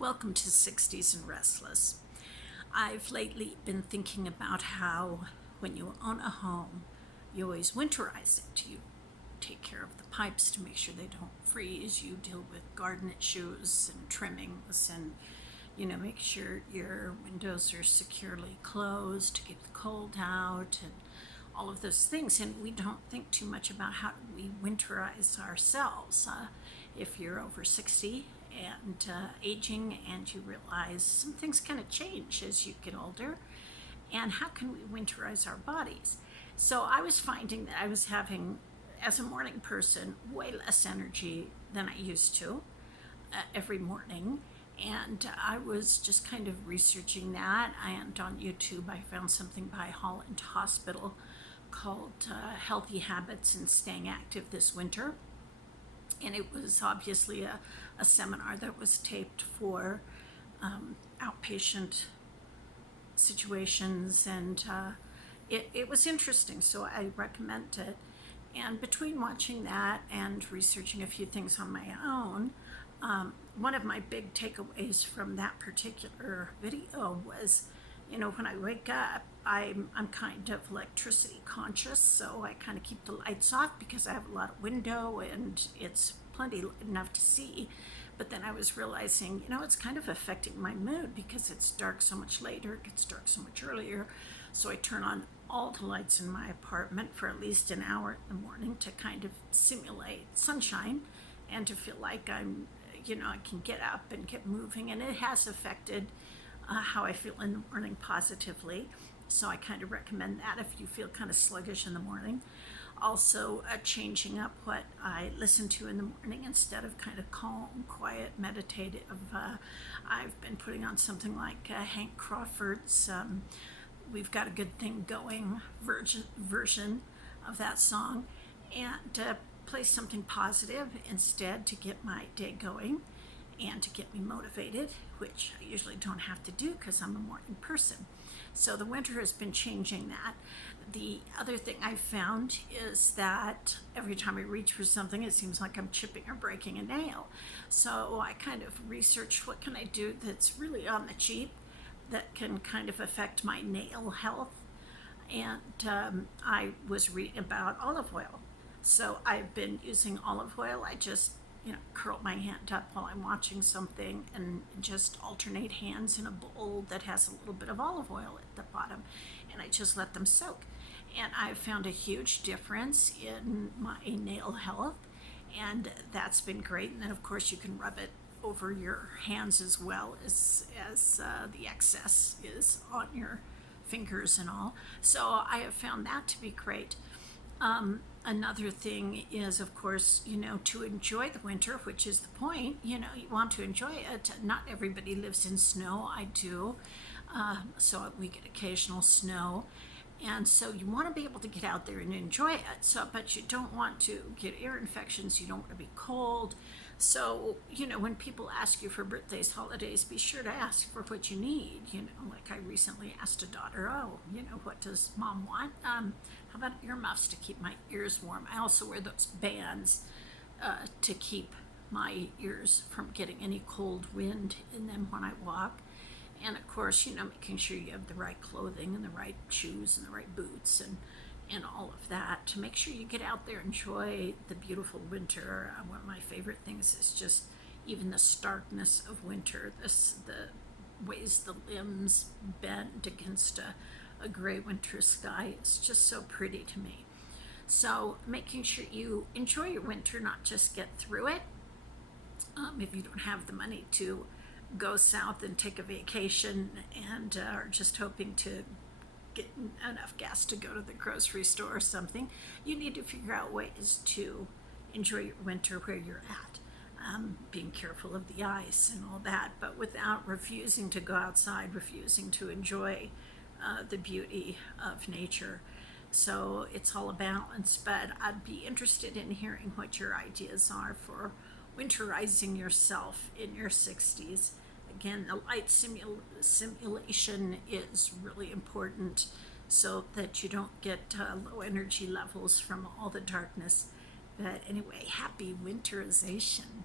Welcome to 60s and Restless. I've lately been thinking about how when you own a home, you always winterize it. You take care of the pipes to make sure they don't freeze. You deal with garden issues and trimmings and make sure your windows are securely closed to keep the cold out and all of those things. And we don't think too much about how we winterize ourselves. If you're over 60 and aging and you realize some things kind of change as you get older, and how can we winterize our bodies? So I was finding that I was having, as a morning person, way less energy than I used to every morning. And I was just kind of researching that. And on YouTube, I found something by Holland Hospital called Healthy Habits and Staying Active This Winter. And it was obviously a seminar that was taped for outpatient situations, and it was interesting, so I recommend it. And between watching that and researching a few things on my own, one of my big takeaways from that particular video was, when I wake up, I'm kind of electricity conscious, so I kind of keep the lights off because I have a lot of window and it's plenty enough to see. But then I was realizing, it's kind of affecting my mood because it's dark so much later, it gets dark so much earlier. So I turn on all the lights in my apartment for at least an hour in the morning to kind of simulate sunshine and to feel like I can get up and get moving. And it has affected how I feel in the morning positively. So I kind of recommend that if you feel kind of sluggish in the morning. Also, changing up what I listen to in the morning instead of kind of calm, quiet, meditative. I've been putting on something like Hank Crawford's We've Got a Good Thing Going version of that song, and play something positive instead to get my day going and to get me motivated, which I usually don't have to do because I'm a morning person. So the winter has been changing that. The other thing I found is that every time I reach for something, it seems like I'm chipping or breaking a nail. So I kind of researched what can I do that's really on the cheap that can kind of affect my nail health. And I was reading about olive oil. So I've been using olive oil. I just curl my hand up while I'm watching something and just alternate hands in a bowl that has a little bit of olive oil at the bottom, and I just let them soak. And I've found a huge difference in my nail health, and that's been great. And then of course you can rub it over your hands as well as the excess is on your fingers and all. So I have found that to be great. Another thing is, of course, to enjoy the winter, which is the point. You want to enjoy it. Not everybody lives in snow. I do. So we get occasional snow. And so you want to be able to get out there and enjoy it. But you don't want to get ear infections. You don't want to be cold. So, when people ask you for birthdays, holidays, be sure to ask for what you need. Like I recently asked a daughter, what does mom want? How about earmuffs to keep my ears warm? I also wear those bands to keep my ears from getting any cold wind in them when I walk. And of course, making sure you have the right clothing and the right shoes and the right boots and all of that to make sure you get out there, enjoy the beautiful winter. One of my favorite things is just even the starkness of winter, the ways the limbs bend against a gray winter sky. It's just so pretty to me. So making sure you enjoy your winter, not just get through it. If you don't have the money to go south and take a vacation and are just hoping to get enough gas to go to the grocery store or something, you need to figure out ways to enjoy your winter where you're at, being careful of the ice and all that, but without refusing to go outside, refusing to enjoy the beauty of nature. So it's all a balance, but I'd be interested in hearing what your ideas are for winterizing yourself in your 60s. Again, the light simulation is really important so that you don't get low energy levels from all the darkness. But anyway, happy winterization.